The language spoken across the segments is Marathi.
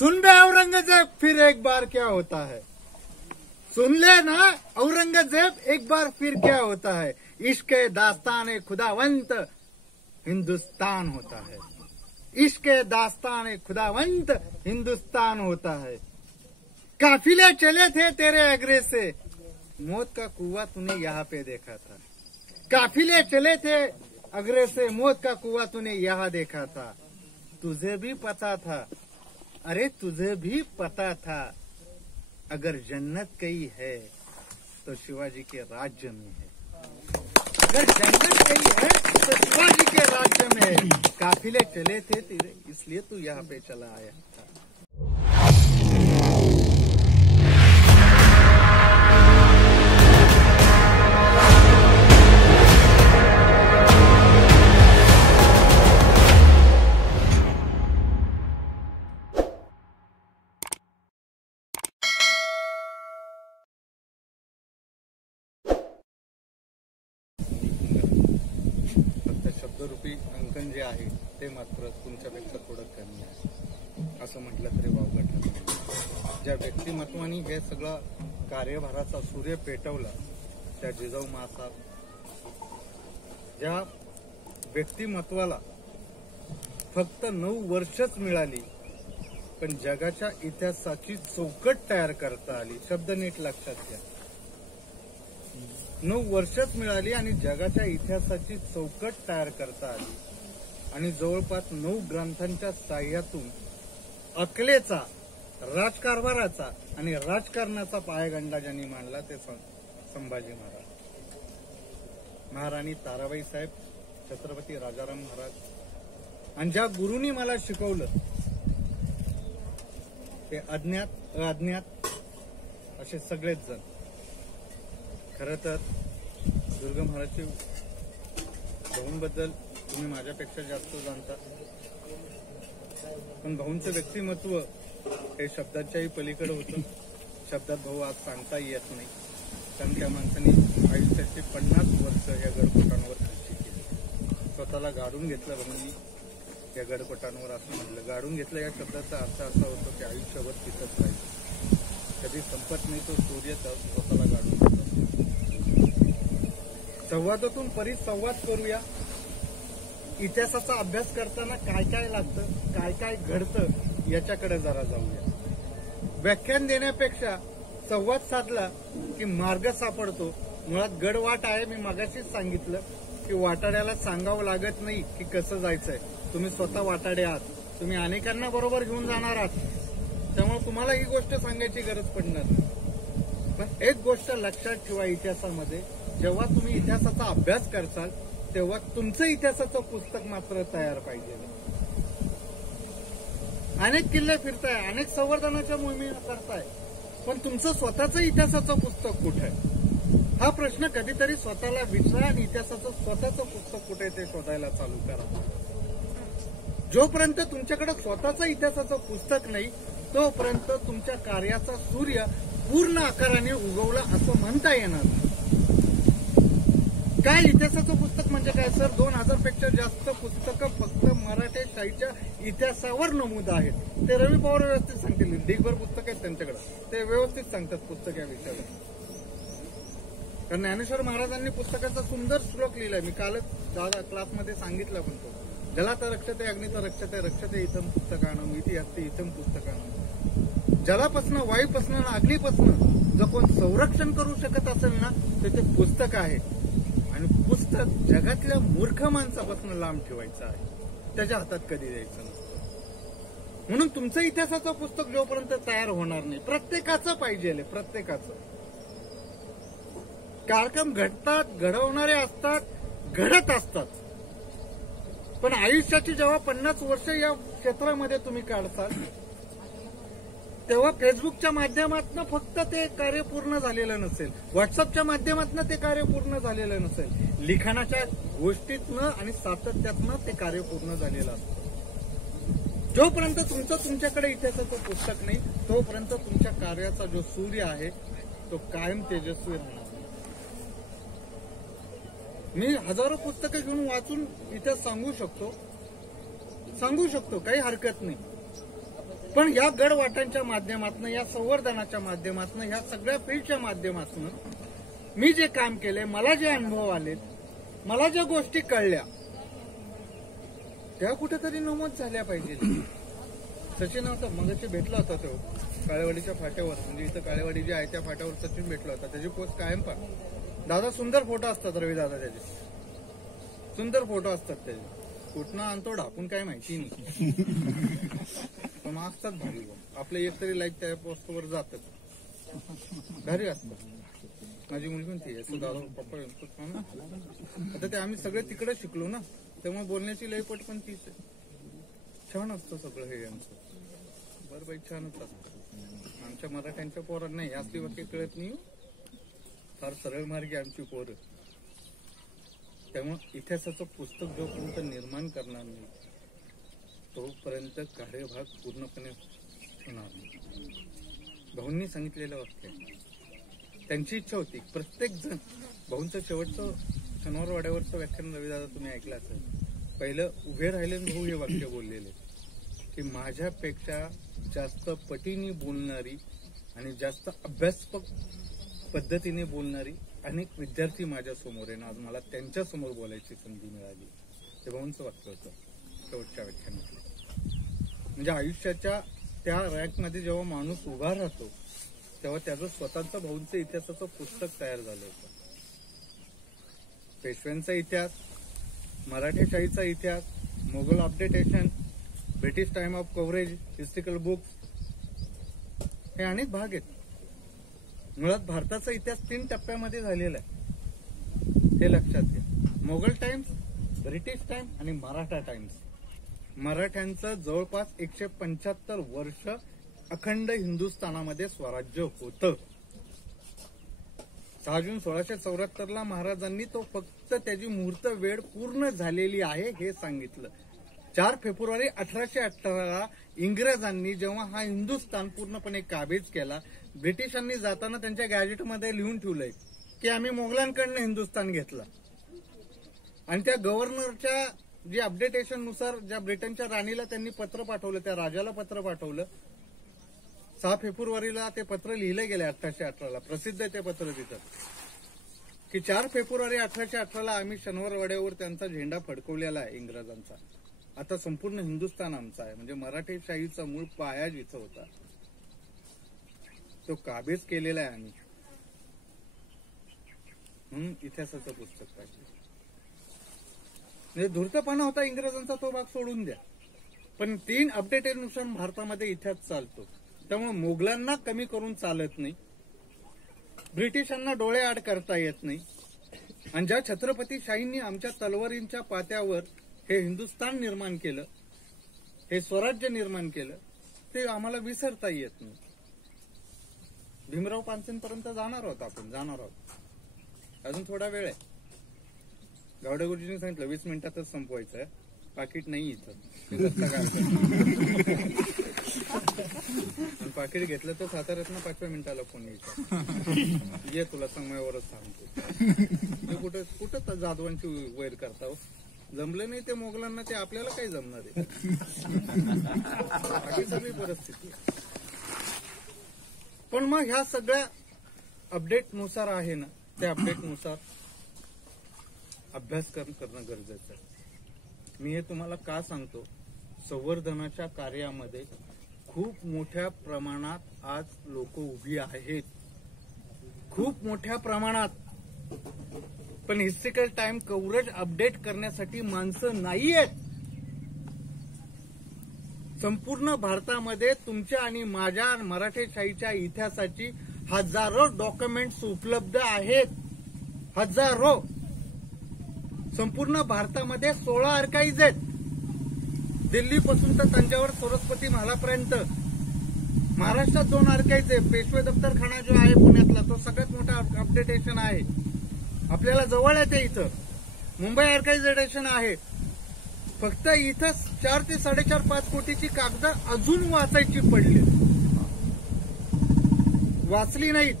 सुन बे औरंगजेब फिर एक बार क्या होता है। सुन ले ना औरंगजेब एक बार फिर क्या होता है। इश्क दास्तान खुदावंत हिंदुस्तान होता है। इश्क दास्तान खुदावंत हिंदुस्तान होता है। काफिले चले थे तेरे अगरे से, मौत का कुआं तूने यहाँ पे देखा था। काफिले चले थे अगरे से, मौत का कुआं तूने यहाँ देखा था। तुझे भी पता था, अरे तुझे भी पता था, अगर जन्नत कहीं है तो शिवाजी के राज्य में है। अगर जन्नत कहीं है तो शिवाजी के राज्य में है। काफिले चले थे तेरे, इसलिए तू यहाँ पे चला आया था। शब्दरूपी अंकन जे आहे ते मात्र तुमच्यापेक्षा थोडं कमी आहे असं म्हटलं तरी वावगं ठरलं। ज्या व्यक्तिमत्वानी हे सगळं कार्यभाराचा सूर्य पेटवला त्या जिजाऊ मासाहेब, ज्या व्यक्तिमत्वाला फक्त 9 वर्षच मिळाली पण जगाच्या इतिहासाची चौकट तयार करता आली। शब्द नीट लक्षात घ्या, 9 वर्षच मिळाली आणि जगाच्या इतिहासाची चौकट तयार करता आली आणि जवळपास 9 ग्रंथांच्या साह्यातून अकलेचा, राजकारभाराचा आणि राजकारणाचा पायगंडा ज्यांनी मांडला ते संभाजी महाराज, महाराणी ताराबाई साहेब, छत्रपती राजाराम महाराज। आणि ज्या गुरुंनी मला शिकवलं ते अज्ञात अज्ञात असे सगळेच जण। खरं तर दुर्ग महाराजच्या भाऊंबद्दल तुम्ही माझ्यापेक्षा जास्त जाणता, पण भाऊंचं व्यक्तिमत्व हे शब्दाच्याही पलीकडे होतं। शब्दात भाऊ आज सांगता येत नाही, कारण त्या माणसाने आयुष्याची 50 वर्ष या गडकोटांवर खर्च केली। स्वतःला गाडून घेतलं भाऊंनी या गडकोटांवर, असं म्हटलं। गाडून घेतलं या शब्दाचा अर्थ असा होतो की आयुष्यभर तिथंच राहायचं, कधी संपत नाही तो सूर्य स्वतःला गाडून घेतो। संवादातून परिसंवाद करूया। इतिहासाचा अभ्यास करताना काय काय लागतं, काय काय घडतं याच्याकडे जरा जाऊया। व्याख्यान देण्यापेक्षा संवाद साधला की मार्ग सापडतो। मुळात गडवाट आहे, मी मगाशीच सांगितलं की वाटाड्याला सांगावं लागत नाही की कसं जायचंय, तुम्ही स्वतः वाटाडे आहात, तुम्ही अनेकांना बरोबर घेऊन जाणार आहात, त्यामुळे तुम्हाला ही गोष्ट सांगायची गरज पडणार नाही। पण एक गोष्ट लक्षात ठेवा, इतिहासामध्ये जेव्हा तुम्ही इतिहासाचा अभ्यास करसाल तेव्हा तुमचं इतिहासाचं पुस्तक मात्र तयार पाहिजे। अनेक किल्ले फिरताय, अनेक संवर्धनाच्या मोहिमे करताय, पण तुमचं स्वतःचं इतिहासाचं पुस्तक कुठे आहे हा प्रश्न कधीतरी स्वतःला विचारा आणि इतिहासाचं स्वतःचं पुस्तक कुठे ते शोधायला चालू करा। जोपर्यंत तुमच्याकडे स्वतःचं इतिहासाचं पुस्तक नाही तोपर्यंत तुमच्या कार्याचा सूर्य पूर्ण आकाराने उगवला असं म्हणता येणार नाही। काय इतिहासाचं पुस्तक म्हणजे काय सर? 2000 पेक्षा जास्त पुस्तकं फक्त मराठी शाहीच्या इतिहासावर नमूद आहेत। ते रवी पवार व्यवस्थित सांगतील, ढीगभर पुस्तक आहेत त्यांच्याकडे, ते व्यवस्थित सांगतात पुस्तक या विषयावर। कारण ज्ञानेश्वर महाराजांनी पुस्तकाचा सुंदर श्लोक लिहिलाय, मी कालच क्लासमध्ये सांगितलं, पण तो जलात रक्षते अग्नित रक्षते रक्षते इथं पुस्तकानं इति असते इथं पुस्तकानं। जलापासनं, वायूपासनं, अग्नीपासनं जर कोण संरक्षण करू शकत असेल ना तर ते पुस्तक आहे। आणि पुस्तक जगातल्या मूर्ख माणसापासून लांब ठेवायचं आहे, त्याच्या हातात कधी द्यायचं नसतं। म्हणून तुमचं इतिहासाचं पुस्तक जोपर्यंत तयार होणार नाही, प्रत्येकाचं पाहिजे, प्रत्येकाचं। कार्यक्रम घडतात, घडवणारे असतात, घडत असतात, पण आयुष्याची जेव्हा 50 वर्ष या क्षेत्रामध्ये तुम्ही काढताल तेव्हा फेसबुकच्या माध्यमातून फक्त ते कार्य पूर्ण झालेलं नसेल, व्हॉट्सअपच्या माध्यमातून ते कार्य पूर्ण झालेलं नसेल, लिखाणाच्या गोष्टीतनं आणि सातत्यातनं ते कार्य पूर्ण झालेलं असतं। जोपर्यंत तुमच्याकडे इतिहासाचं पुस्तक नाही तोपर्यंत तुमच्या कार्याचा जो सूर्य आहे तो कायम तेजस्वी राहणार। मी हजारो पुस्तकं घेऊन वाचून इतिहास सांगू शकतो, काही हरकत नाही, पण या गडवाटांच्या माध्यमातून, या संवर्धनाच्या माध्यमातून, ह्या सगळ्या फील्डच्या माध्यमातून मी जे काम केले, मला जे अनुभव आले, मला ज्या गोष्टी कळल्या, त्या कुठेतरी नमूद झाल्या पाहिजे. सचिन होता मगाशी भेटला होता तो काळेवाडीच्या फाट्यावर, म्हणजे इथं काळेवाडी जी आहे त्या फाट्यावर सचिन भेटला होता. त्याची पोस्ट कायम पहा. दादा सुंदर फोटो असतात, रवी दादा त्याचे सुंदर फोटो असतात. त्याचे कुठनं आणतो ढापून काय माहिती नाही, पण असतात भारी. आपले एक तरी लाईक त्या पोस्टवर जातच, भारी असतात. माझी मुलगी ती आहे दादा पप्पा. आता ते आम्ही सगळे तिकडे शिकलो ना, त्यामुळे बोलण्याची लयपट पण तीच आहे. छान असतं सगळं हे यांचं. बरं बाई, छानच असतं. आमच्या मराठ्यांच्या पोरांना नाही असली वाक्य कळत नाही, फार सरळ मार्गी आमची पोरं. त्यामुळे इतिहासाचं पुस्तक जोपर्यंत निर्माण करणार नाही तोपर्यंत कार्यभाग पूर्णपणे होणार नाही. भाऊंनी सांगितलेलं वाक्य, त्यांची इच्छा होती प्रत्येक जण. भाऊंचं शेवटचं शनिवारवाड्यावरचं व्याख्यान रविदादा तुम्ही ऐकलं असेल. पहिलं उभे राहिले भाऊ हे वाक्य बोललेले की माझ्यापेक्षा जास्त पटीने बोलणारी आणि जास्त अभ्यासक पद्धतीने बोलणारी अनेक विद्यार्थी माझ्या समोर आहे ना, आज मला त्यांच्या समोर बोलायची संधी मिळाली. ते भाऊंचं वाक्य होतं शेवटच्या व्याख्यानात. म्हणजे आयुष्याच्या त्या रॅकमध्ये जेव्हा माणूस उभा राहतो तेव्हा त्याचं स्वतःचं भाऊंचं इतिहासाचं पुस्तक तयार झालं होतं. पेशव्यांचा इतिहास, मराठेशाहीचा इतिहास, Mughal updation, British time of coverage, historical books, हे अनेक भाग आहेत. मुळात भारताचा इतिहास 3 टप्प्यामध्ये झालेला आहे, हे लक्षात घ्या. मोगल टाइम्स, ब्रिटिश टाइम आणि मराठा टाइम्स. मराठ्यांचं जवळपास 175 वर्ष अखंड हिंदुस्थानामध्ये स्वराज्य होतं. 6 जून 1674 महाराजांनी तो फक्त त्याची मुहूर्त वेळ पूर्ण झालेली आहे हे सांगितलं. 4 फेब्रुवारी 1818 इंग्रजांनी जेव्हा हा हिंदुस्थान पूर्णपणे काबीज केला, ब्रिटिशांनी जाताना त्यांच्या गॅजेटमध्ये लिहून ठेवलंय की आम्ही मोगलांकडनं हिंदुस्थान घेतला. आणि त्या गव्हर्नरच्या जी अपडेटेशन नुसार ज्या ब्रिटनच्या राणीला त्यांनी पत्र पाठवलं, त्या राजाला पत्र पाठवलं. 6 फेब्रुवारीला ते पत्र लिहिलं गेलं 1818ला. प्रसिद्ध आहे ते पत्र तिथं की 4 फेब्रुवारी 1818ला आम्ही शनिवारवाड्यावर त्यांचा झेंडा फडकवलेला आहे इंग्रजांचा. आता संपूर्ण हिंदुस्थान आमचा आहे. म्हणजे मराठेशाहीचा मूळ पाया जिथं होता तो काबीज केलेला आहे आम्ही. म्हणून इतिहासाचं पुस्तक पाहिजे. म्हणजे धूर्तपणा होता इंग्रजांचा, तो भाग सोडून द्या. पण 3 अपडेटेड नुसार भारतामध्ये इतिहास चालतो. त्यामुळे मोगलांना कमी करून चालत नाही, ब्रिटिशांना डोळे आड करता येत नाही. आणि ज्या छत्रपतीशाहींनी आमच्या तलवारींच्या पात्यावर हे हिंदुस्थान निर्माण केलं, हे स्वराज्य निर्माण केलं, ते आम्हाला विसरता येत नाही. भीमराव पानसेंपर्यंत जाणार आहोत आपण, जाणार आहोत. अजून थोडा वेळ आहे. गावडे गुरुजींनी सांगितलं 20 मिनिटातच संपवायचं आहे. पाकिट नाही इथं, पाकिट घेतलं तर साताऱ्यातनं 5व्या मिनिटाला फोन यायचा, ये तुला संगमावरच सांगतो. कुठं जाधवांची वैर करता हो? जमलं नाही ते मोगलांना, ते आपल्याला काही जमणार आहे. अशी सगळी परिस्थिती. पण मग ह्या सगळ्या अपडेट नुसार आहे ना, त्या अपडेट नुसार अभ्यास करणं गरजेचं आहे. मी हे तुम्हाला का सांगतो? संवर्धनाच्या कार्यामध्ये खूप मोठ्या प्रमाणात आज लोक उभी आहेत, खूप मोठ्या प्रमाणात. पण हिस्ट्रिकल टाइम कव्हरेज अपडेट करण्यासाठी माणसं नाहीयेत. संपूर्ण भारतामध्ये तुमच्या आणि माझ्या मराठेशाहीच्या इतिहासाची हजारो डॉक्युमेंट्स उपलब्ध आहेत, हजारो. संपूर्ण भारतामध्ये 16 आर्काइव्ज आहेत, दिल्लीपासून तर तंजावर सरस्वती महालापर्यंत. महाराष्ट्रात 2 आर्काइव्ज आहे. पेशवे दफ्तरखाना जो आहे पुण्यातला, तो सगळ्यात मोठा अपडेटेशन आहे. आपल्याला जवळ आहे ते. इथं मुंबई आर्काइव्हेशन आहे. फक्त इथं 4 ते 4.5 कोटीची कागदं अजून वाचायची पडली, वाचली नाहीत.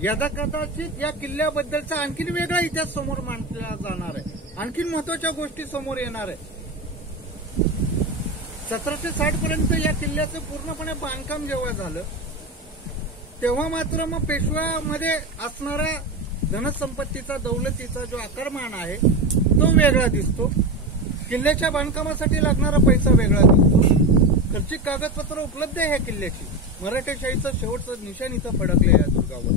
यदा कदाचित या किल्ल्याबद्दलचा आणखीन वेगळा इतिहास समोर मांडला जाणार आहे, आणखीन महत्वाच्या गोष्टी समोर येणार आहे. 1760 पर्यंत या किल्ल्याचं पूर्णपणे बांधकाम जेव्हा झालं तेव्हा मात्र मग पेशव्यामध्ये असणारा धनसंपत्तीचा दौलतीचा जो आकारमान आहे तो वेगळा दिसतो. किल्ल्याच्या बांधकामासाठी लागणारा पैसा वेगळा दिसतो. खर्चिक कागदपत्र उपलब्ध आहे ह्या किल्ल्याची. मराठेशाहीचं शेवटचं निशाण इथं फडकले या दुर्गावर.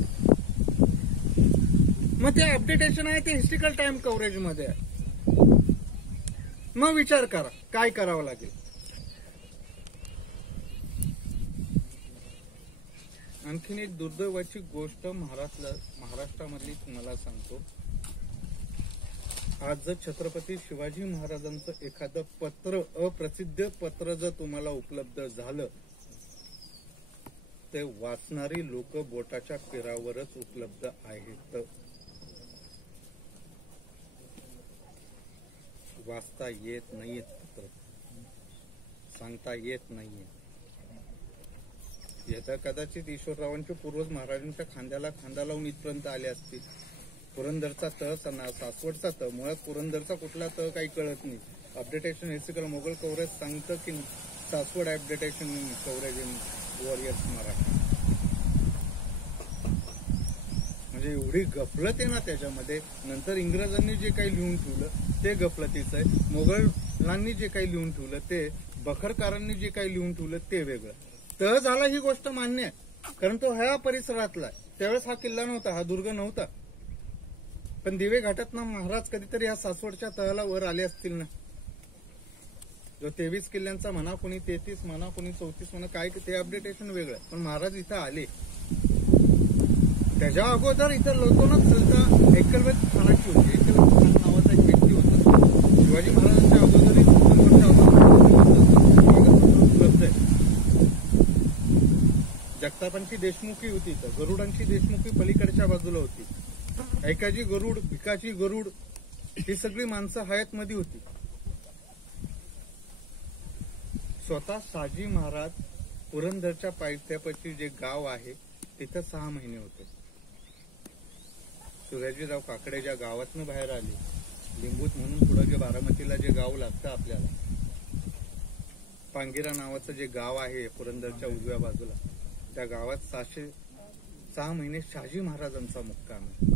मग ते अपडेटेशन आहे ते हिस्ट्रिकल टाइम कव्हरेजमध्ये आहे. मग विचार करा काय करावं लागेल. आणखीन एक दुर्दैवाची गोष्ट महाराष्ट्रामधली तुम्हाला सांगतो. आज जर छत्रपती शिवाजी महाराजांचं एखादं पत्र, अप्रसिद्ध पत्र जर तुम्हाला उपलब्ध झालं ते वाचणारी लोक बोटाच्या पिरावरच उपलब्ध आहेत. वाचता येत नाहीयेत पत्र, सांगता येत नाहीये. येता कदाचित ईश्वररावांचे पूर्वज महाराजांच्या खांद्याला खांदा लावून इथपर्यंत आले असतील. पुरंदरचा तह, सासवडचा तह, मुळात पुरंदरचा कुठला तह काही कळत नाही. अपडेटेशन हिस्ट्रिकल मोगल कव्हरेज सांगतं की Saswad updation coverage in warriors Marathi. म्हणजे एवढी गफलत आहे ना त्याच्यामध्ये. नंतर इंग्रजांनी जे काही लिहून ठेवलं ते गफलतीचं आहे. मोगलांनी जे काही लिहून ठेवलं ते, बखरकारांनी जे काही लिहून ठेवलं ते वेगळं. तह झाला ही गोष्ट मान्य आहे, कारण तो ह्या परिसरातला. त्यावेळेस हा किल्ला नव्हता, हा दुर्ग नव्हता. पण दिवे घाटात ना महाराज कधीतरी या सासवडच्या तहाला वर आले असतील ना. जो 23 किल्ल्यांचा म्हणा, कोणी 33 म्हणा, कोणी 34 म्हणा, काय ते अपडेटेशन वेगळं. पण महाराज इथं आले. त्याच्या अगोदर इथं लोतोनात सलता एकलवेद खानाची होती. एकलवेद खान नावाचा एक व्यक्ती होता. शिवाजी महाराजांच्या अगोदरही उपलब्ध आहे. जगतापांची देशमुखी होती इथं. गरुडांची देशमुखी पलीकडच्या बाजूला होती. ऐकाजी गरुड, भिकाजी गरुड ही सगळी माणसं हयातमध्ये होती. स्वतः शहाजी महाराज पुरंदरच्या पायथ्यापाशी जे गाव आहे तिथं 6 महिने होते. सूर्याजीराव काकडे ज्या गावातनं बाहेर आले, लिंबूत म्हणून पुढे जे बारामतीला जे गाव लागतं आपल्याला, पांगिरा नावाचं जे गाव आहे पुरंदरच्या उजव्या बाजूला, त्या गावात 6 महिने शहाजी महाराजांचा मुक्काम आहे.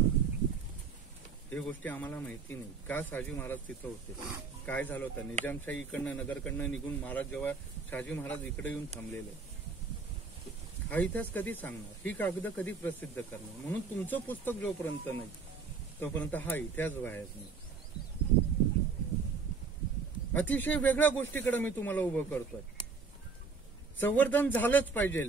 ही गोष्टी आम्हाला माहिती नाही. का शहाजी महाराज तिथं होते, काय झालं होतं. निजामशाही इकडनं नगरकडनं निघून महाराज जेव्हा शहाजी महाराज इकडे येऊन थांबलेले, हा इतिहास कधी सांगणार, ही कागद कधी प्रसिद्ध करणार. म्हणून तुमचं पुस्तक जोपर्यंत नाही तोपर्यंत हा इतिहास बाहेर नाही. अतिशय वेगळ्या गोष्टीकडे मी तुम्हाला उभं करतोय. संवर्धन झालंच पाहिजे,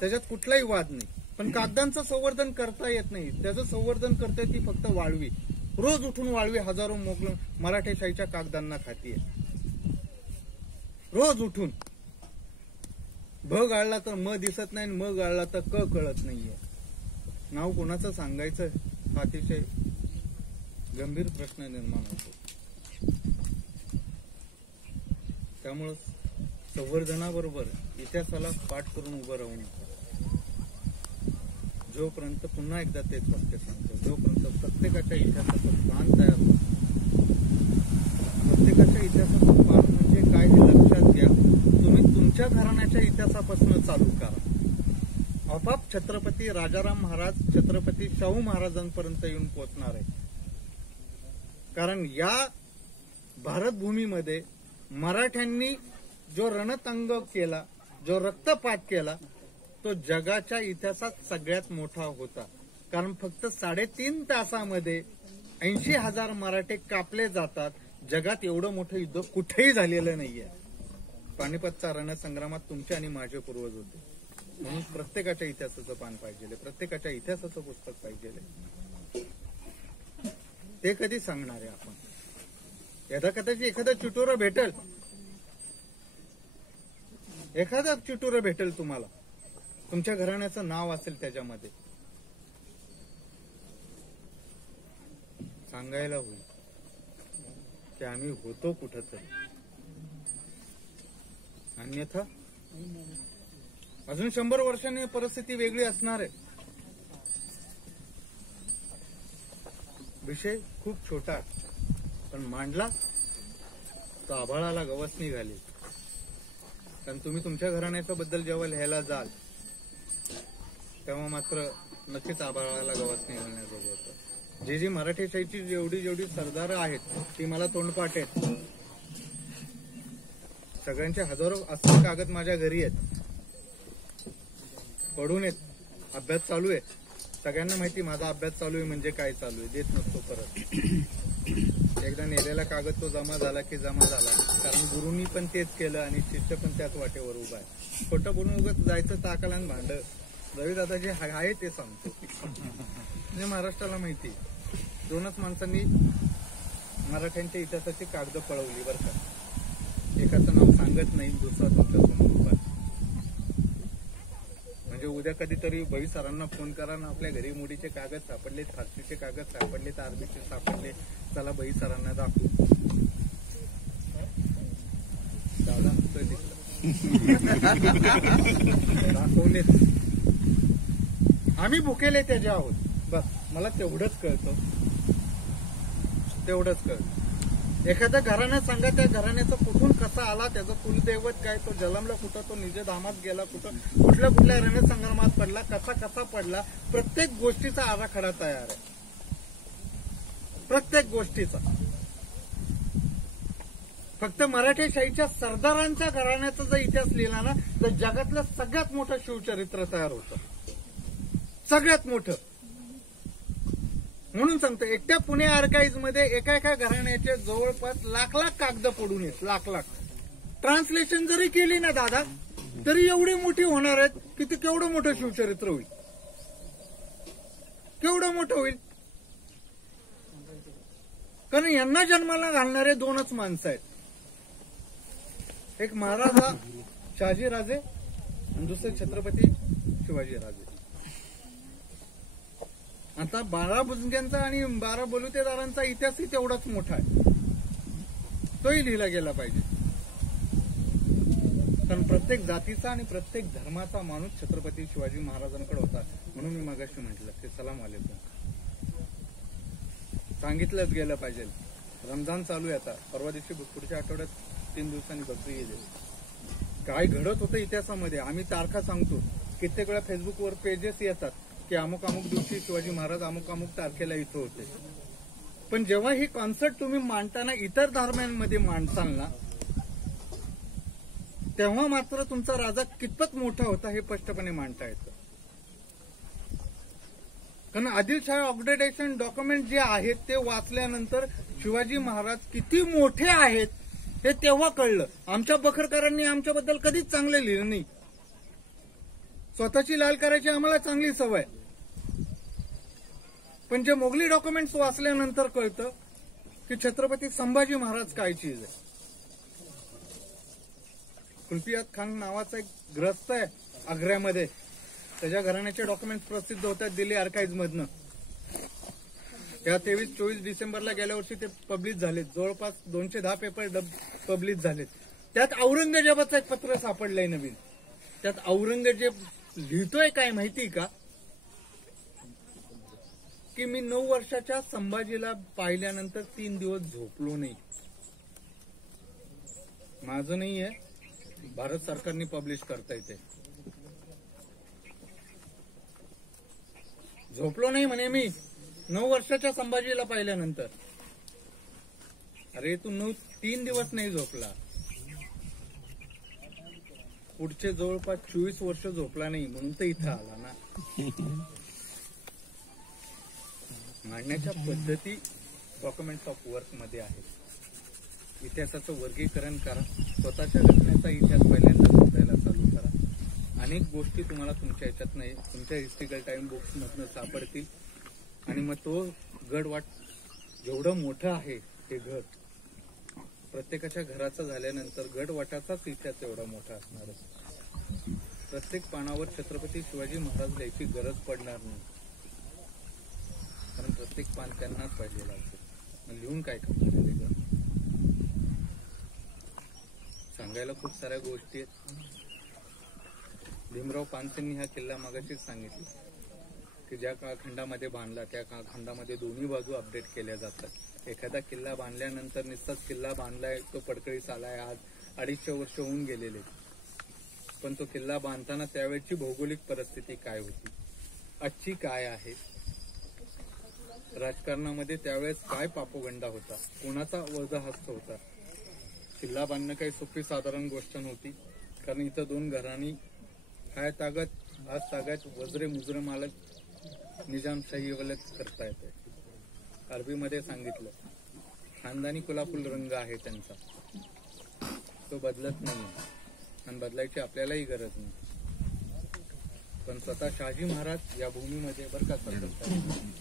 त्याच्यात कुठलाही वाद नाही. पण कागदांचं संवर्धन करता येत नाही. त्याचं संवर्धन करते ती फक्त वाळवी. रोज उठून वाळवी हजारो मोगल मराठेशाहीच्या कागदांना खातीये. रोज उठून भ गाळला तर म दिसत नाही, म गाळला तर क कळत नाहीये. नाव कोणाचं सांगायचं हा अतिशय गंभीर प्रश्न निर्माण होतो. त्यामुळं संवर्धनाबरोबर इतिहासाला पाठ करून उभं राहू नका. जोपर्यंत, पुन्हा एकदा तेच वाक्य सांगतो, जोपर्यंत प्रत्येकाच्या इतिहासाचं पान तयार होतं, प्रत्येकाच्या इतिहासाचं पान म्हणजे काय हे लक्षात घ्या. तुम्ही तुमच्या घराण्याच्या इतिहासापासून चालू करा. आपोआप छत्रपती राजाराम महाराज, छत्रपती शाहू महाराजांपर्यंत येऊन पोहोचणार आहे. कारण या भारतभूमीमध्ये मराठ्यांनी जो रणतंग केला, जो रक्तपात केला, तो जगाच्या इतिहासात सगळ्यात मोठा होता. कारण फक्त 3.5 तासामध्ये 80,000 मराठे कापले जातात. जगात एवढं मोठं युद्ध कुठेही झालेलं नाहीये. पानिपतचा रणसंग्रामात तुमचे आणि माझे पूर्वज होते. म्हणून प्रत्येकाच्या इतिहासाचं पान पाहिजे, प्रत्येकाच्या इतिहासाचं पुस्तक पाहिजे. ते कधी सांगणार आहे आपण. यदा कदाचित एखादं चिटोरं भेटेल, एखादं चिटोरं भेटेल तुम्हाला, तुमच्या घराण्याचं नाव असेल त्याच्यामध्ये, सांगायला होईल की आम्ही होतो कुठंतरी. अन्यथा अजून 100 वर्षांनी परिस्थिती वेगळी असणार आहे. विषय खूप छोटा पण मांडला तर आभाळाला गवस निघाली. कारण तुम्ही तुमच्या घराण्याच्या बद्दल जेव्हा लिहायला जाल तेव्हा मात्र नक्कीच आभाळाला गवत निघण्याजोगं होतं. जी मराठीशाहीची जेवढी सरदार आहेत ती मला तोंडपाठ आहेत. सगळ्यांचे हजारो असले कागद माझ्या घरी आहेत, पडून आहेत, अभ्यास चालू आहे. सगळ्यांना माहिती माझा अभ्यास चालू आहे म्हणजे काय चालू आहे, देत नसतो परत. एकदा नेलेला कागद तो जमा झाला की जमा झाला, कारण गुरुंनी पण तेच केलं आणि शिष्य पण त्याच वाटेवर उभा आहे. खोटं बोलून उगत जायचं ताकाला आणि भांड. रवी दादा जे आहे ते सांगतो, म्हणजे महाराष्ट्राला माहिती. दोनच माणसांनी मराठ्यांच्या इतिहासाची कागद पळवली बरं का. एकाचं नाव सांगत नाही, दुसरा तुमच्या समोर उभा. म्हणजे उद्या कधीतरी भवी सरांना फोन करा ना, आपल्या घरी मुडीचे कागद सापडले, फारसीचे कागद सापडले, आरबीचे सापडले, चला भवी सरांना दाखवू. दादा दाखवलेत. आम्ही भुकेले त्याचे आहोत, बस मला तेवढंच कळतं. एखाद्या घराण्यात सांगा त्या घराण्याचा कुठून कसा आला, त्याचं कुलदैवत काय, तो जलमला कुठं, तो निजधामात गेला कुठं, कुठल्या रणसंग्रामात पडला, कसा पडला, प्रत्येक गोष्टीचा आराखडा तयार आहे. प्रत्येक गोष्टीचा. फक्त मराठीशाहीच्या सरदारांच्या घराण्याचा जर इतिहास लिहिला ना तर जगातलं सगळ्यात मोठं शिवचरित्र तयार होतं. सगळ्यात मोठं. म्हणून सांगतो, एकट्या पुणे आर्काइव्ह मध्ये एका घराण्याचे जवळपास लाख कागद पडून येत. लाख. ट्रान्सलेशन जरी केली ना दादा तरी एवढी मोठी होणार आहेत की ते केवढं मोठं शिवचरित्र होईल. केवढं मोठं होईल. कारण यांना जन्माला घालणारे दोनच माणसं आहेत. एक महाराजा शहाजीराजे आणि दुसरे छत्रपती शिवाजीराजे. आता 12 बुजग्यांचा आणि 12 बलुतेदारांचा इतिहासही तेवढाच मोठा आहे. तोही लिहिला गेला पाहिजे. कारण प्रत्येक जातीचा आणि प्रत्येक धर्माचा माणूस छत्रपती शिवाजी महाराजांकडे होता. म्हणून मी मगाशी म्हटलं ते सलाम आलेकुम. सांगितलंच गेलं पाहिजे. रमजान चालू आहे आता. परवा दिवशी पुढच्या आठवड्यात 3 दिवसांनी बकरी येईल. काय घडत होतं इतिहासामध्ये आम्ही तारखा सांगतो. कित्येक वेळा फेसबुकवर पेजेस येतात की अमुक दिवशी शिवाजी महाराज अमुक तारखेला इथं होते. पण जेव्हा ही कॉन्सेप्ट तुम्ही मांडताना इतर धर्मांमध्ये मांडताल ना तेव्हा मात्र तुमचा राजा कितपत मोठा होता हे स्पष्टपणे मांडता येतं. कारण आदिलशाही अपडेटेशन डॉक्युमेंट जे आहेत ते वाचल्यानंतर शिवाजी महाराज किती मोठे आहेत हे तेव्हा कळलं. आमच्या बखरकरांनी आमच्याबद्दल कधीच चांगलं लिहिलं नाही. स्वतःची लाल करायची आम्हाला चांगली सवय. पण जे मोगली डॉक्युमेंट्स वाचल्यानंतर कळतं की छत्रपती संभाजी महाराज काय चीज आहे. कुल्फियात खान नावाचा एक ग्रस्त आहे आग्र्यामध्ये. त्याच्या घराण्याचे डॉक्युमेंट्स प्रसिद्ध होतात दिल्ली आर्काइव्ह मधनं. त्या 23-24 डिसेंबरला गेल्या वर्षी ते पब्लिश झालेत. जवळपास 210 पेपर पब्लिश झालेत. त्यात औरंगजेबाचं एक पत्र सापडलंय नवीन. त्यात औरंगजेब लिहितोय काय माहिती का की मी 9 वर्षाच्या संभाजीला पाहिल्यानंतर 3 दिवस झोपलो नाही. माझं नाहीये, भारत सरकारने पब्लिश करता येते. झोपलो नाही म्हणे मी 9 वर्षाच्या संभाजीला पाहिल्यानंतर. अरे तू 3 दिवस नाही झोपला. पुढचे जवळपास 24 वर्ष झोपला नाही म्हणून तर इथं आला ना. मांडण्याच्या पद्धती डॉक्युमेंट्स ऑफ वर्क मध्ये आहेत. इतिहासाचं वर्गीकरण करा. स्वतःच्या घटनेचा इतिहास पहिल्यांदा शोधायला चालू करा. अनेक गोष्टी तुम्हाला तुमच्या याच्यात नाही तुमच्या हिस्ट्रिकल टाइम बुक्स मधनं सापडतील. आणि मग तो गडवाट जेवढं मोठं आहे ते घर प्रत्येकाच्या घराचं झाल्यानंतर गडवाटाचाच इतिहास एवढा मोठा असणार आहे. प्रत्येक पानावर छत्रपती शिवाजी महाराज लिहायची गरज पडणार नाही. कारण प्रत्येक पान त्यांनाच पाहिजे असेल. लिहून काय करणार आहे. सांगायला खूप साऱ्या गोष्टी आहेत. भीमराव पानसेंनी हा किल्ला मागाशीच सांगितली की ज्या काळखंडामध्ये बांधला त्या काळखंडामध्ये दोन्ही बाजू अपडेट केल्या जातात. एखादा किल्ला बांधल्यानंतर नुसताच किल्ला बांधलाय तो पडकळीस आलाय. आज 250 वर्ष होऊन गेलेले. पण तो किल्ला बांधताना त्यावेळची भौगोलिक परिस्थिती काय होती, आजची काय आहे, राजकारणामध्ये त्यावेळेस काय पापोगंडा होता, कोणाचा वजाहस्त होता. किल्ला बांधणं काही सोपी साधारण गोष्ट नव्हती. कारण इथं दोन घराणी हाय तागत आज तागत वज्रे मुजरे मालक निजामशाही वलत करता येते. अरबीमध्ये सांगितलं खानदानी कुलाकुल रंग आहे त्यांचा, तो बदलत नाही आणि बदलायची आपल्यालाही गरज नाही. पण स्वतः शहाजी महाराज या भूमीमध्ये बरं का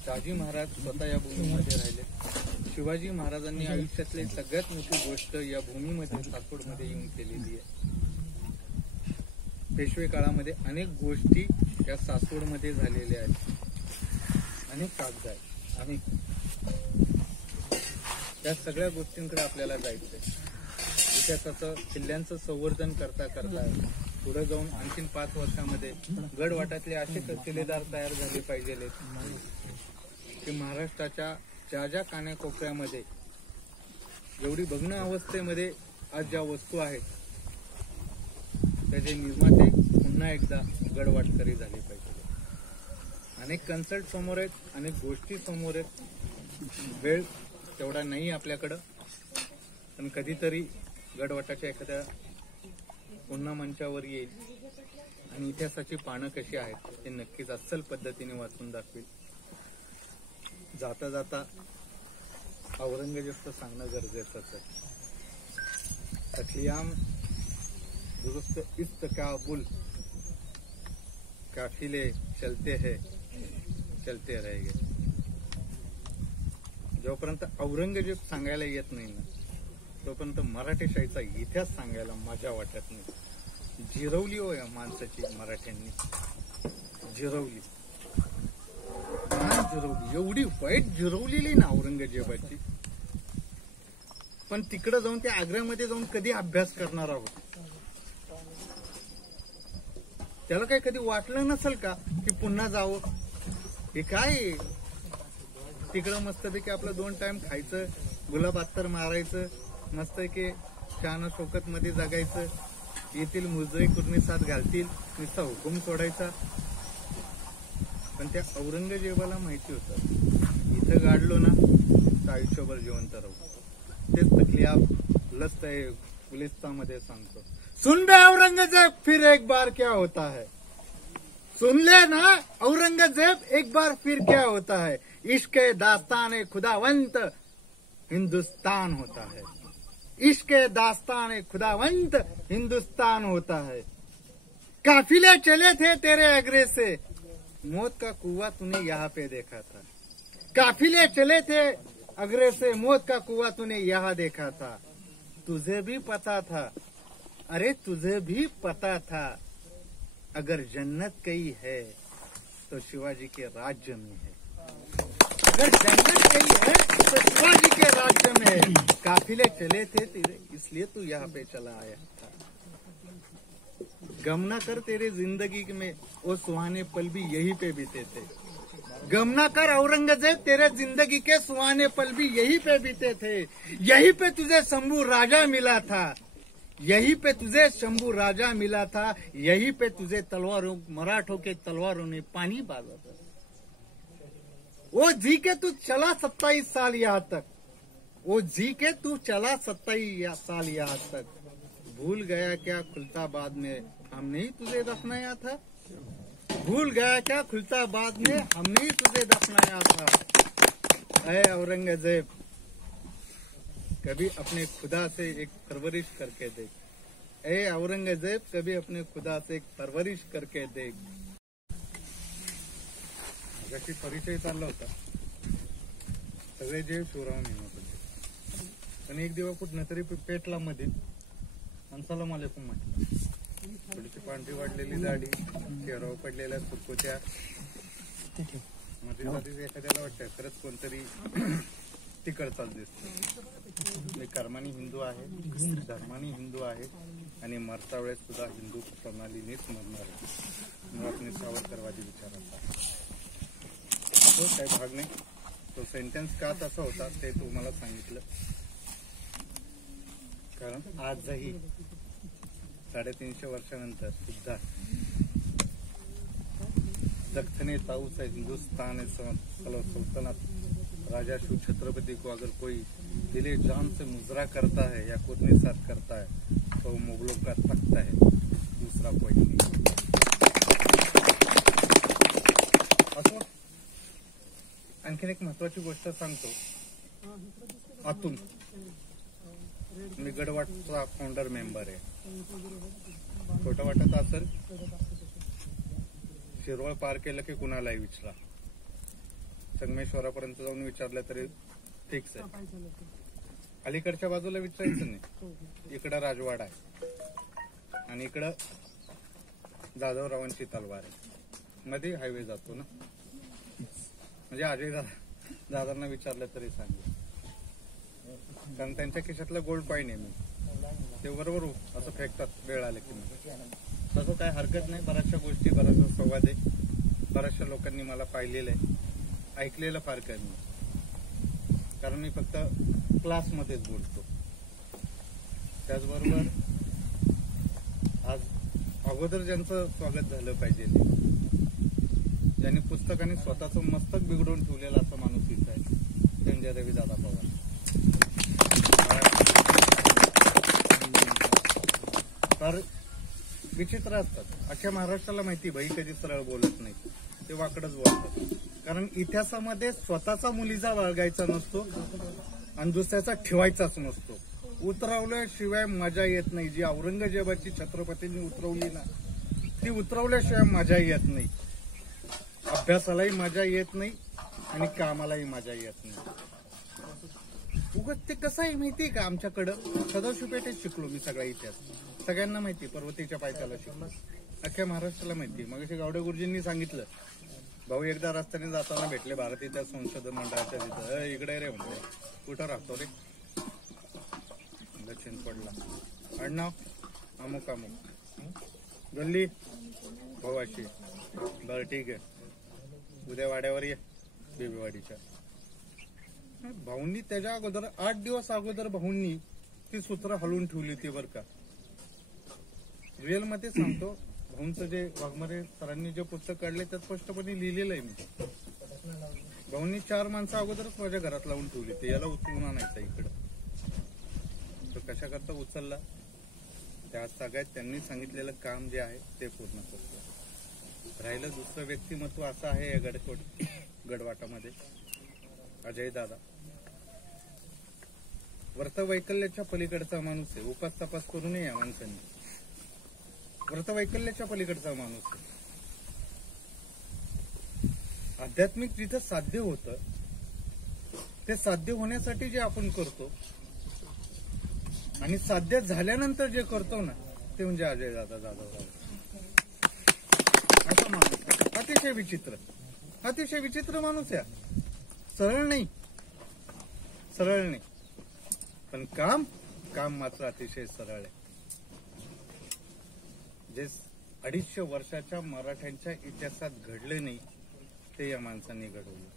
शहाजी महाराज स्वतः या भूमीमध्ये राहिले. शिवाजी महाराजांनी आयुष्यातली सगळ्यात मोठी गोष्ट या भूमीमध्ये सासवडमध्ये येऊन केलेली आहे. पेशवे काळामध्ये अनेक गोष्टी या सासवडमध्ये झालेल्या आहेत, अनेक कागद आहेत, अनेक त्या सगळ्या गोष्टींकडे आपल्याला जायचंय. इतिहासाचं किल्ल्यांचं संवर्धन करता करता पुढे जाऊन आणखीन 5 वर्षामध्ये गडवाटातले असे तहसीलदार तयार झाले पाहिजे की महाराष्ट्राच्या ज्या कानाकोपऱ्यामध्ये जेवढी भग्न अवस्थेमध्ये आज ज्या वस्तू आहेत त्याचे निर्माते पुन्हा एकदा गडवाटकरी झाले पाहिजे. अनेक कन्सल्ट समोर आहेत, अनेक गोष्टी समोर आहेत. वेळ तेवढा नाही आपल्याकडं, पण कधीतरी गडवाटाच्या एखाद्या पुन्हा मंचावर येईल आणि इतिहासाची पानं कशी आहेत ते नक्कीच अस्सल पद्धतीने वाचून दाखवेल. जाता जाता औरंगजेबचं सांगणं गरजेचंच आहे. तकलियाम दुरुस्त इस्तकाबुल काफिले चलते हैं चलते रहेंगे. जोपर्यंत औरंगजेब सांगायला येत नाही ना तोपर्यंत मराठेशाहीचा इतिहास सांगायला मजा वाटत नाही. जिरवली हो या माणसाची मराठ्यांनी, जिरवली, एवढी वाईट जिरवलेली ना औरंगजेबाची. पण तिकडे जाऊन त्या आग्र्यामध्ये जाऊन कधी अभ्यास करणार आहोत. त्याला काही कधी वाटलं नसेल का की पुन्हा जावं. हे काय तिकडं मस्तपैकी आपलं 2 टाइम खायचं, गुलाब अत्तर मारायचं, मस्त की शान शौकत मध्ये जगायचं. येथील मुजरे कुर्निसात घालतील, नुसता हुकूम सोडायचा. पण त्या औरंगजेबाला माहिती होतं इथं गाडलो ना तर आयुष्यभर जिवंत राहू. तेच तकलीफ लस्त आहे गुलिस्तामध्ये सांगतो. सुन बे औरंगजेब फिर एक बार क्या होता है. सुन ले ना औरंगजेब एक बार फिर क्या होता है. इश्क दास्तान खुदावंत हिंदुस्तान होता है. इश्क दास्तान खुदावंत हिंदुस्तान होता है. काफिले चले थे तेरे अग्रे से, मौत का कुआं तूने यहाँ पे देखा था. काफिले चले थे अग्रे से, मौत का कुआं तूने यहाँ देखा था. तुझे भी पता था, अरे तुझे भी पता था, अगर जन्नत कहीं है तो शिवाजी के राज्य में है. अगर जन्नत कहीं है तो शिवाजी के राज्य में है. काफिले चले थे तेरे इसलिए तू यहाँ पे चला आया था. गम न कर तेरे जिंदगी में वो सुहाने पल भी यहीं पे बीते थे. गम न कर औरंगजेब तेरे जिंदगी के सुहाने पल भी यहीं पे बीते थे. यहीं पे तुझे शंभू राजा मिला था. यहीं पे तुझे शंभू राजा मिला था. यहीं पे तुझे तलवारों मराठों के तलवारों ने पानी बांधा था. वो जी के तू चला 27 साल यहाँ तक. वो जी के तू चला 27 साल यहाँ तक. भूल गया क्या खुलताबाद में हमने ही तुझे दफनाया था. भूल गया क्या खुलताबाद में हमने ही तुझे दफनाया था. ऐ औरंगजेब कभी अपने खुदा से एक परवरिश करके देख. ऐ औरंगजेब कभी अपने खुदा से एक परवरिश करके देख. जशी परिचय चालला होता सगळे जे शिवराव म्हणत होते. पण एक दिवस कुठं तरी पेटला मध्ये अस्सलाम वालेकुम म्हटलं. थोडीशी पांढरी वाढलेली दाढी, चेहऱ्यावर पडलेल्या सुरकुत्या. मध्ये एखाद्याला वाटतं खरंच कोणतरी तिकडचाच दिसतो. मी कर्मानी हिंदू आहे, धर्मानी हिंदू आहे आणि मरता वेळेस सुद्धा हिंदू प्रणालीनेच मरणार आहे. मुळात मी सावरकरवादी विचाराचा तो काही भाग नाही. तो सेंटेन्स का तसा होता ते तुम्हाला सांगितलं. कारण आजही 350 वर्षानंतर सुद्धा दख्खने ताऊस है हिंदुस्तान सल्तनत राजा शिव छत्रपति को अगर कोई दिले जान से मुजरा करता है या खुद साथ करता है तो मुगलों का तख्त है, दूसरा कोई नहीं। असं आणखीन एक महत्वाची गोष्ट सांगतो। आतून मी गडवाटचा फाउंडर मेंबर आहे। खोटं वाटत असेल शिरवळ पार केलं की कुणालाही विचारा, संगमेश्वरापर्यंत जाऊन विचारलं तरी फिक्स आहे। अलीकडच्या बाजूला विचारायचं नाही, इकडं राजवाडा आहे आणि इकडं जाधवरावांची तलवार आहे, मध्ये हायवे जातो ना। म्हणजे अजय दादांना विचारलं तरी सांगेल, कारण त्यांच्या खिशातलं गोल्ड कॉइन आहे मी, ते बरोबर असं फेकतात वेळ आले की मी। तसं काय हरकत नाही, बऱ्याचशा गोष्टी बराचसा संवाद आहे, बऱ्याचशा लोकांनी मला पाहिलेलं आहे, ऐकलेलं फार कमी, कारण मी फक्त क्लासमध्येच बोलतो। त्याचबरोबर आज अगोदर ज्यांचं स्वागत झालं पाहिजे, ज्यांनी पुस्तकाने स्वतःचं मस्तक बिघडवून ठेवलेला असा माणूस इथं आहे, संजय रविदादा पवार। तर विचित्र असतात, अख्ख्या महाराष्ट्राला माहिती बाई कधी सरळ बोलत नाही, ते वाकडच बोलतात, कारण इतिहासामध्ये स्वतःचा मुलीचा बाळगायचा नसतो आणि दुसऱ्याचा ठेवायचाच नसतो। उतरवल्याशिवाय मजा येत नाही, जी औरंगजेबाची छत्रपतींनी उतरवली ना ती उतरवल्याशिवाय मजा येत नाही, अभ्यासालाही मजा येत नाही आणि कामालाही मजा येत नाही। उगत ते कसं आहे माहितीये का, आमच्याकडं सदाशिव पेठेत शिकलो मी सगळा इतिहास, सगळ्यांना माहिती, पर्वतीच्या पायथ्याला शिकलो, अख्ख्या महाराष्ट्राला माहिती। मग गावडे गुरुजींनी सांगितलं, भाऊ एकदा रस्त्याने जाताना भेटले भारत इतिहास संशोधन मंडळाच्या तिथं, इकडे रे म्हणतो, कुठं राहतो रे, चिंचवडला, आडनाव अमुक अमुक, गल्ली भावाशी, बरं ठीक आहे, उद्या वाड्यावर ये बेबीवाडीच्या। भाऊंनी त्याच्या अगोदर 8 दिवस अगोदर भाऊंनी ती सूत्र हलवून ठेवली होती बरं का। रिअल मध्ये सांगतो, भाऊंचं जे वाघमारे सरांनी जे पुस्तक काढले त्यात स्पष्टपणे लिहिलेलं आहे मी, भाऊंनी 4 माणसं अगोदरच माझ्या घरात लावून ठेवली होती, याला उचलून आणायचं इकडं, तो कशा करता उचलला, त्या सगळ्यात त्यांनी सांगितलेलं काम जे आहे ते पूर्ण करतो। राहिलं दुसरं व्यक्तिमत्व असं आहे या गडवाटामध्ये, अजय दादा व्रतवैकल्याच्या पलीकडचा माणूस आहे, उपास तपास करू नये या माणसांनी, व्रतवैकल्याच्या पलीकडचा माणूस आहे। आध्यात्मिक जिथं साध्य होतं ते साध्य होण्यासाठी जे आपण करतो आणि साध्य झाल्यानंतर जे करतो ना ते म्हणजे अजय दादा जाधवराव, असा माणूस अतिशय विचित्र, अतिशय विचित्र माणूस आहे। सरळ नाही, सरळ नाही, पण काम मात्र अतिशय सरळ आहे। जे 250 वर्षाच्या मराठ्यांच्या इतिहासात घडले नाही ते या माणसांनी घडवलं।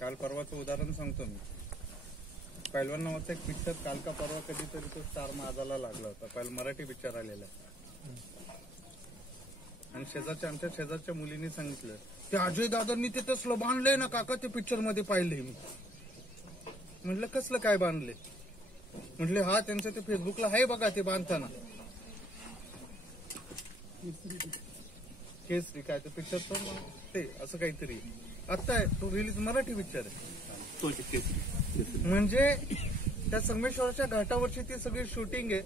काल परवाचं उदाहरण सांगतो मी, पैलवान नावाचा एक पिक्चर काल का परवा कधीतरी तो स्टार माझाला लागला होता, पहिला मराठी पिक्चर आलेला, आणि आमच्या शेजारच्या मुलीने सांगितलं ते अजय दादांनी ते तसलं बांधलंय ना काका, ते पिक्चर मध्ये पाहिलंय मी। म्हटलं कसलं काय बांधले, म्हटले हा त्यांचं ते फेसबुकला आहे बघा ते बांधताना, केसरी काय ते पिक्चर ते असं काहीतरी आता आहे, तो रिलीज मराठी पिक्चर आहे। म्हणजे त्या संगमेश्वराच्या घाटावरची ती सगळी शूटिंग आहे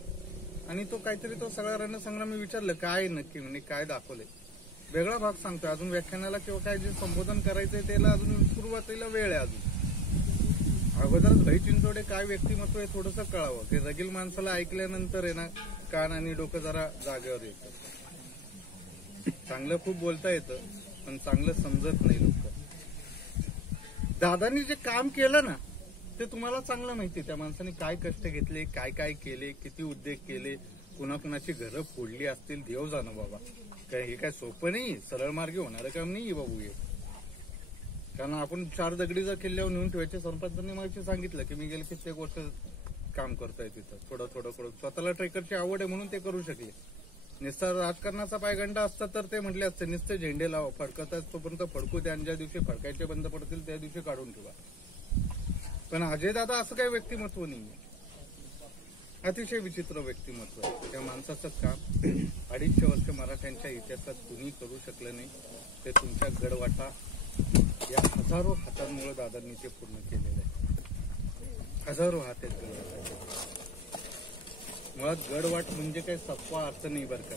आणि तो काहीतरी तो सगळा रणसंग्राम मी विचारलं काय नक्की, म्हणजे काय दाखवलंय, वेगळा भाग सांगतोय, अजून व्याख्यानाला किंवा काय जे संबोधन करायचंय त्याला अजून सुरुवातीला वेळ आहे, अजून अगोदरच भाई चिंचोडे काय व्यक्तिमत्व आहे थोडंसं कळावं, की रगील माणसाला ऐकल्यानंतर आहे ना कान आणि डोकं जरा जागेवर येतं। चांगलं खूप बोलता येतं पण चांगलं समजत नाही लोक। दादांनी जे काम केलं ना ते तुम्हाला चांगलं माहिती, त्या माणसाने काय कष्ट घेतले, काय काय केले, किती उद्योग केले, कुणाकुणाची घरं फोडली असतील, देव जाणं बाबा, काय हे काय सोपं नाही, सरळ मार्गे होणारं काम नाही बाबू हे। कारण आपण 4 दगडी जर किल्ल्यावर नेऊन ठेवायचे, सरपंचांनी मला सांगितलं की मी गेले कित्येक वर्ष काम करतोय तिथं, थोडं थोडं करून. स्वतःला ट्रेकरची आवड आहे म्हणून ते करू शकले. नुसता राजकारणाचा पायगंडा असता तर ते म्हटले असते नुसते झेंडे लावा, फडकतात तोपर्यंत फडकू द्या, आणि ज्या दिवशी फडकायचे बंद पडतील त्या दिवशी काढून ठेवा. पण अजयदादा असं काही व्यक्तिमत्व नाहीये. अतिशय विचित्र व्यक्तिमत्व आहे. त्या माणसाचं काम 250 वर्ष मराठ्यांच्या इतिहासात कुणी करू शकलं नाही. ते तुमच्या गडवाटा या हजारो हातांमुळे दादांनी ते पूर्ण केलेलं आहे. हजारो हात आहेत गडवाटाचे. मुळात गडवाट म्हणजे काही सप्पा अर्थ नाही बरं का.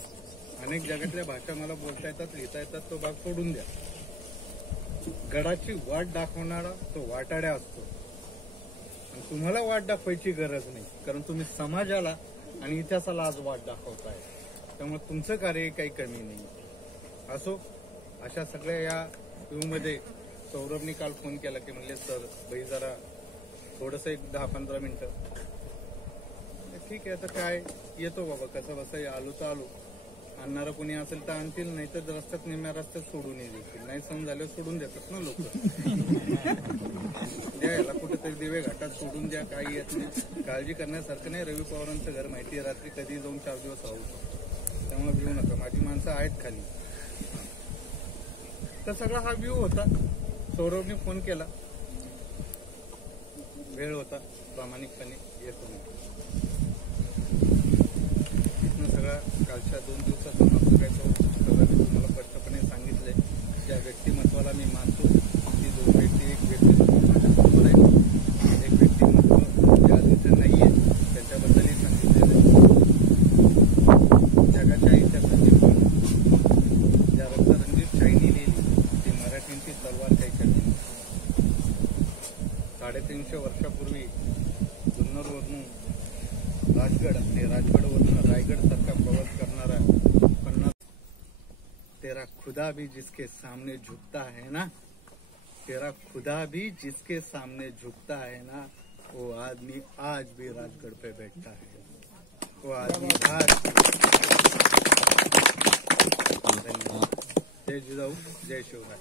अनेक जगातल्या भाषा मला बोलता येतात, लिहिता येतात, तो भाग सोडून द्या. गडाची वाट दाखवणारा तो वाटाड्या असतो. तुम्हाला वाट दाखवायची गरज नाही, कारण तुम्ही समाजाला आणि इतिहासाला आज वाट दाखवताय. त्यामुळे तुमचं कार्य काही कमी नाही. असो, अशा सगळ्या या व्ह्यूमध्ये सौरभने काल फोन केला की म्हणले सर बाई जरा थोडंसं एक 10-15 मिनिटं. ठीक आहे, आता काय येतो बाबा, कसं बसं आलो तर आलो. आणणारं कोणी असेल तर आणतील, नाही तर रस्त्यात निम्या रस्त्यात सोडून देतील. नाही सण झाल्यावर सोडून देतात ना लोक. द्यायला कुठेतरी दिवे घाटात सोडून द्या, काही येत नाही. काळजी करण्यासारखं नाही. रवी पवारांचं घर माहिती आहे, रात्री कधी जाऊन 4 दिवस राहू. त्यामुळे भिऊ नका, माझी माणसं आहेत खाली. तर सगळा हा व्ह्यू होता. सौरभने फोन केला, वेळ होता, प्रामाणिकपणे येतो नाही. इथनं सगळा कालच्या 2 दिवसाचा आपलं काय तो सगळं मी तुम्हाला स्पष्टपणे सांगितलंय. ज्या व्यक्तिमत्वाला मी मानतो ती 2 व्यक्ती, एक व्यक्तिमत्व माझ्याबरोबर आहे, एक व्यक्तिमत्व ज्या तिथे नाहीये त्यांच्याबद्दलही सांगितलेलं आहे. जगाच्या इतिहासाची ज्या रक्तरंजित शाईनी लिहिली ती मराठींची तलवार काही कमी नाही. 350 वर्षापूर्वी जुन्नरवरून राजगड आणि राजगडवरून रायगड सारखा प्रवास करणारा 50 तेरा खुदा भी जिसके सामने झुकता है ना, तेरा खुदा भी जिसके सामने झुकता है ना, वो आदमी आज भी राजगढ़ पे बैठता है. वो आदमी आज जय जिजाऊ, जय शिवराय.